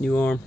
New arm.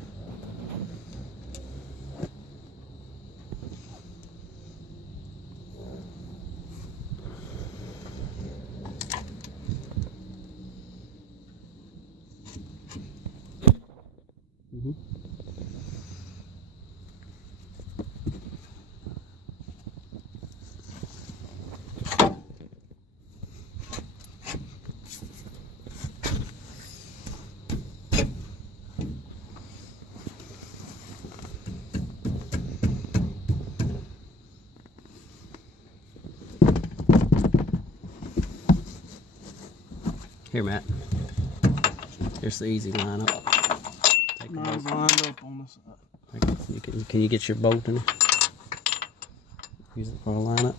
Here, Matt. Here's the easy line up. Mine's lined up on the side. Can you get your bolt in there? Use it for a line up.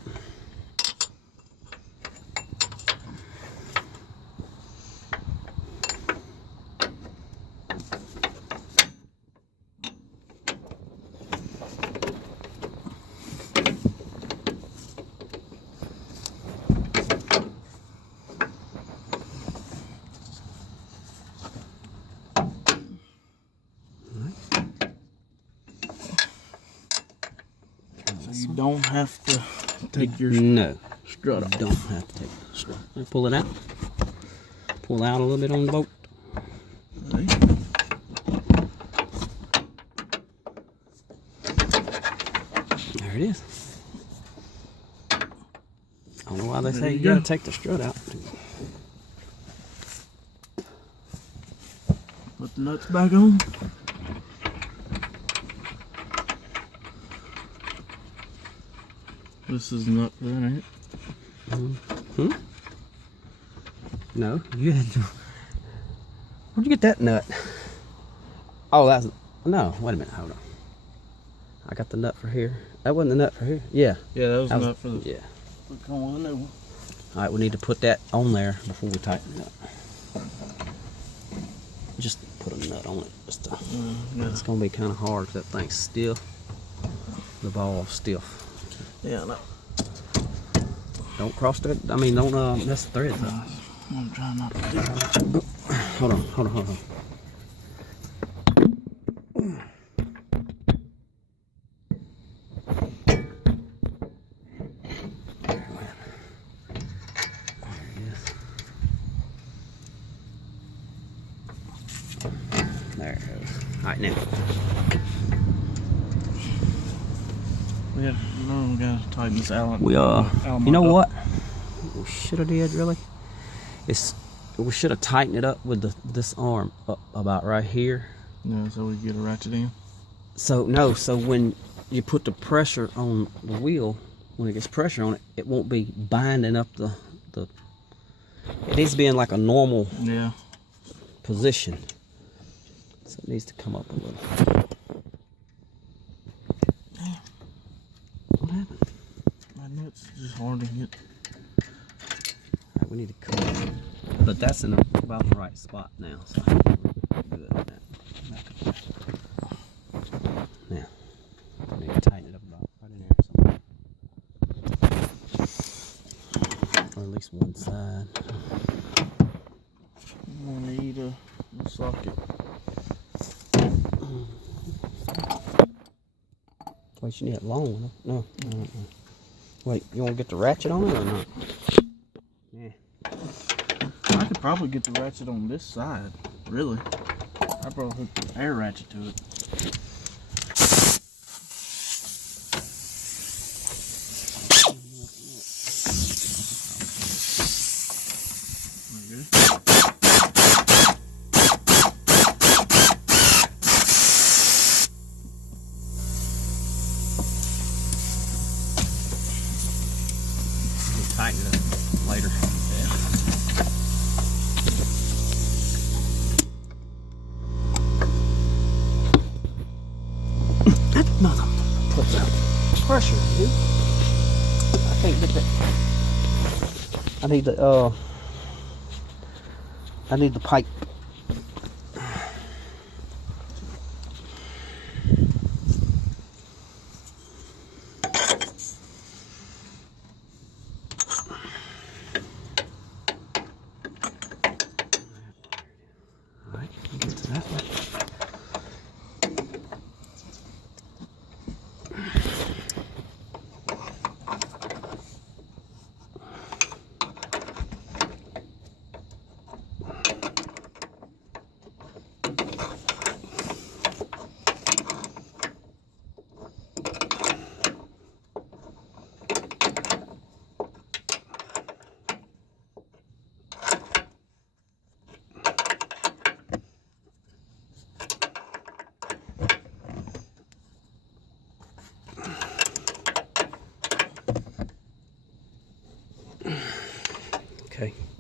You don't have to take your strut off. You don't have to take the strut. Pull it out. Pull out a little bit on the boat. Right. There it is. I don't know why they say you gotta take the strut out. Put the nuts back on. This is nut for that, ain't it? No, you had to. Where'd you get that nut? Oh, that's no. Wait a minute. Hold on. I got the nut for here. That wasn't the nut for here. Yeah. Yeah, that was the nut for the. Yeah. Come on, new one. All right, we need to put that on there before we tighten it up. Just put a nut on it. Just to, yeah. It's gonna be kind of hard because that thing's stiff. The ball's stiff. Yeah, no. Don't cross that. I mean, don't mess the threads up. I'm trying not to do that. Hold on. There it goes. All right, now. Yeah, no, we gotta tighten this Allen. You know what? We should have did really. We should have tightened it up with this arm up about right here. Yeah, so we get a ratchet in. So when you put the pressure on the wheel, when it gets pressure on it, it won't be binding up the. It needs to be in like a normal position. So it needs to come up a little. Damn. What happened? My nuts just hard to get. Right, we need to cut it. But that's in about the right spot now. So we're good at that. Now, I need to tighten it up about right in there somewhere. Or at least one side. We need a socket. Wait, you need it long. No. Wait, you want to get the ratchet on it or not? Yeah. I could probably get the ratchet on this side, really. I'd probably hook the air ratchet to it. Tighten it up later. That mother puts out pressure, dude. I can't get that. I need the pipe. Okay.